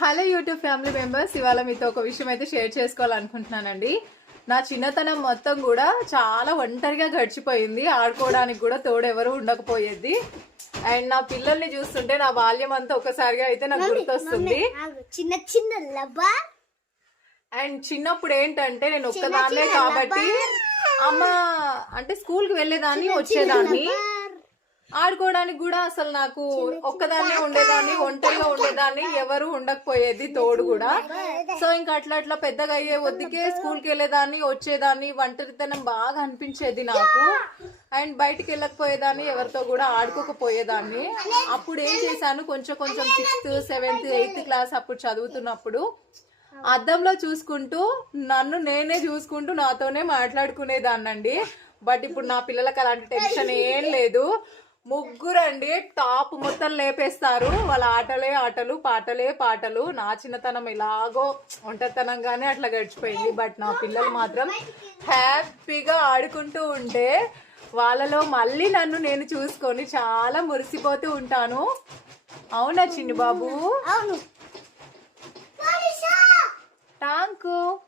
Hello YouTube family members ఇవాళ మీతో ఒక విషయం అయితే షేర్ చేసుకోవాలనుకుంటున్నానండి. నా చిన్నతనం మొత్తం కూడా చాలా ఒంటరిగా గడిచిపోయింది. ఆడుకోవడానికి కూడా తోడు ఎవరు ఉండకపోయేది. అండ్ నా పిల్లల్ని చూస్తుంటే నా బాల్యం అంతా ఒకసారిగా అయితే నాకు గుర్తొస్తుంది. చిన్న చిన్న అండ్ చిన్నప్పుడు ఏంటంటే నేను ఒక్కదాన్నే కాబట్టి అమ్మ అంటే స్కూల్కి వెళ్ళేదాన్ని వచ్చేదాన్ని. ఆడుకోవడానికి కూడా అసలు నాకు ఒక్కదాన్నే ఉండేదాన్ని ఒంటరిగా ఉండేదాన్ని ఎవరు ఉండకపోయేది తోడు కూడా. సో ఇంకా అట్లా అట్లా పెద్దగా అయ్యే వద్దికే స్కూల్కి వెళ్ళేదాన్ని వచ్చేదాన్ని ఒంటరితనం బాగా అనిపించేది నాకు. అండ్ బయటికి వెళ్ళకపోయేదాన్ని ఎవరితో కూడా ఆడుకోకపోయేదాన్ని. అప్పుడు ఏం చేశాను కొంచెం కొంచెం సిక్స్త్ సెవెంత్ ఎయిత్ క్లాస్ అప్పుడు చదువుతున్నప్పుడు అద్దంలో చూసుకుంటూ నన్ను నేనే చూసుకుంటూ నాతోనే మాట్లాడుకునేదాన్నండి. బట్ ఇప్పుడు నా పిల్లలకు అలాంటి టెన్షన్ ఏం లేదు. ముగ్గురండి. టాప్ మొత్తం లేపేస్తారు. వాళ్ళ ఆటలే ఆటలు పాటలే పాటలు. నా చిన్నతనం ఎలాగో ఒంటరితనంగానే అట్లా గడిచిపోయింది. బట్ నా పిల్లలు మాత్రం హ్యాపీగా ఆడుకుంటూ ఉంటే వాళ్ళలో మళ్ళీ నన్ను నేను చూసుకొని చాలా మురిసిపోతూ ఉంటాను. అవునా చిన్ని బాబు అవును.